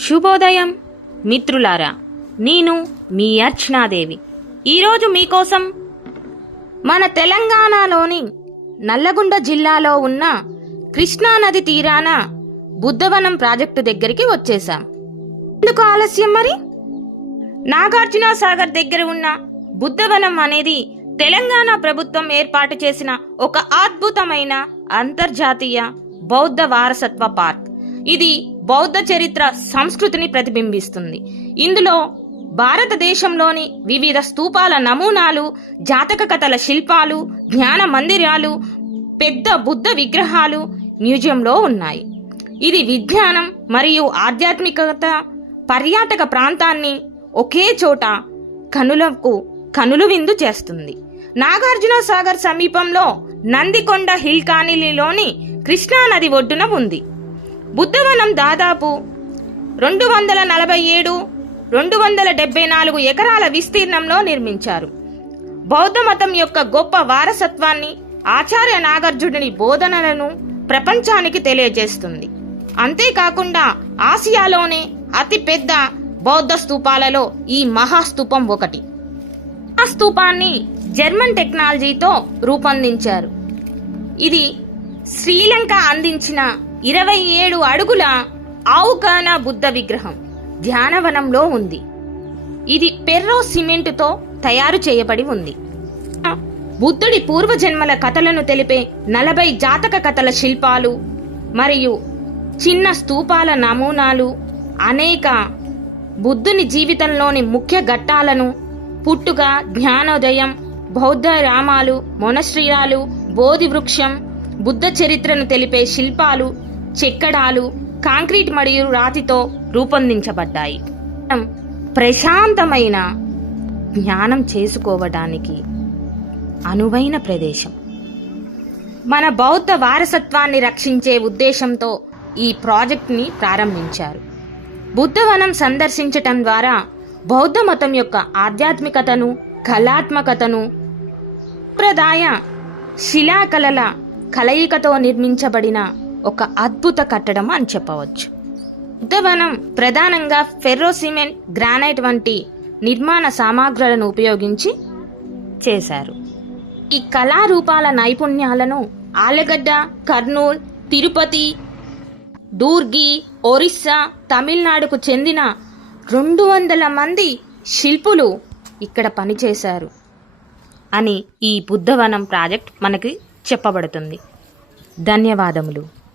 శుభోదయం మిత్రులారా. నేను మీ అర్చనాదేవి. ఈరోజు మీకోసం మన తెలంగాణలోని నల్లగొండ జిల్లాలో ఉన్న కృష్ణానది తీరాన బుద్ధవనం ప్రాజెక్టు దగ్గరికి వచ్చేశాం. ఎందుకు ఆలస్యం మరి? నాగార్జున సాగర్ దగ్గర ఉన్న బుద్ధవనం అనేది తెలంగాణ ప్రభుత్వం ఏర్పాటు చేసిన ఒక అద్భుతమైన అంతర్జాతీయ బౌద్ధ వారసత్వ పార్క్. ఇది బౌద్ధ చరిత్ర సంస్కృతిని ప్రతిబింబిస్తుంది. ఇందులో భారతదేశంలోని వివిధ స్తూపాల నమూనాలు జాతక కథల శిల్పాలు జ్ఞాన మందిరాలు పెద్ద బుద్ధ విగ్రహాలు మ్యూజియంలో ఉన్నాయి. ఇది విజ్ఞానం మరియు ఆధ్యాత్మికత పర్యాటక ప్రాంతాన్ని ఒకే చోట కనులకు కనులు విందు చేస్తుంది. నాగార్జున సాగర్ సమీపంలో నందికొండ హిల్ కాలనీలోని కృష్ణానది ఒడ్డున ఉంది. బుద్ధవనం దాదాపు రెండు వందల నలభై ఏడు రెండు వందల డెబ్బై నాలుగు ఎకరాల విస్తీర్ణంలో నిర్మించారు. బౌద్ధ మతం యొక్క గొప్ప వారసత్వాన్ని ఆచార్య నాగార్జునుడి బోధనలను ప్రపంచానికి తెలియజేస్తుంది. అంతేకాకుండా ఆసియాలోనే అతి పెద్ద బౌద్ధ స్థూపాలలో ఈ మహాస్తూపం ఒకటి. ఆ స్థూపాన్ని జర్మన్ టెక్నాలజీతో రూపొందించారు. ఇది శ్రీలంక అందించిన ఇరవై ఏడు అడుగుల ఆవుకానా బుద్ధ విగ్రహం ధ్యానవనంలో ఉంది. ఇది పెర్రో సిమెంటుతో తయారు చేయబడి ఉంది. బుద్ధుడి పూర్వజన్మల కథలను తెలిపే నలభై జాతక కథల శిల్పాలు మరియు చిన్న స్తూపాల నమూనాలు అనేక బుద్ధుని జీవితంలోని ముఖ్య ఘట్టాలను పుట్టుక జ్ఞానోదయం బౌద్ధ రామాలు మొనశ్రీరాలు బోధి వృక్షం బుద్ధ చరిత్రను తెలిపే శిల్పాలు చెక్కడాలు కాంక్రీట్ మరియు రాతితో రూపొందించబడ్డాయి. ప్రశాంతమైన జ్ఞానం చేసుకోవడానికి అనువైన ప్రదేశం. మన బౌద్ధ వారసత్వాన్ని రక్షించే ఉద్దేశంతో ఈ ప్రాజెక్ట్ని ప్రారంభించారు. బుద్ధవనం సందర్శించటం ద్వారా బౌద్ధ మతం యొక్క ఆధ్యాత్మికతను కళాత్మకతను సంప్రదాయ శిలాకళల కలయికతో నిర్మించబడిన ఒక అద్భుత కట్టడం అని చెప్పవచ్చు. ఉద్దవనం ప్రధానంగా ఫెర్రో సిమెంట్ గ్రానైట్ వంటి నిర్మాణ సామాగ్రులను ఉపయోగించి చేశారు. ఈ కళారూపాల నైపుణ్యాలను ఆలగడ్డ కర్నూల్ తిరుపతి దూర్గి ఒరిస్సా తమిళనాడుకు చెందిన రెండు వందల మంది శిల్పులు ఇక్కడ పనిచేశారు అని ఈ బుద్ధవనం ప్రాజెక్ట్ మనకి చెప్పబడుతుంది. ధన్యవాదములు.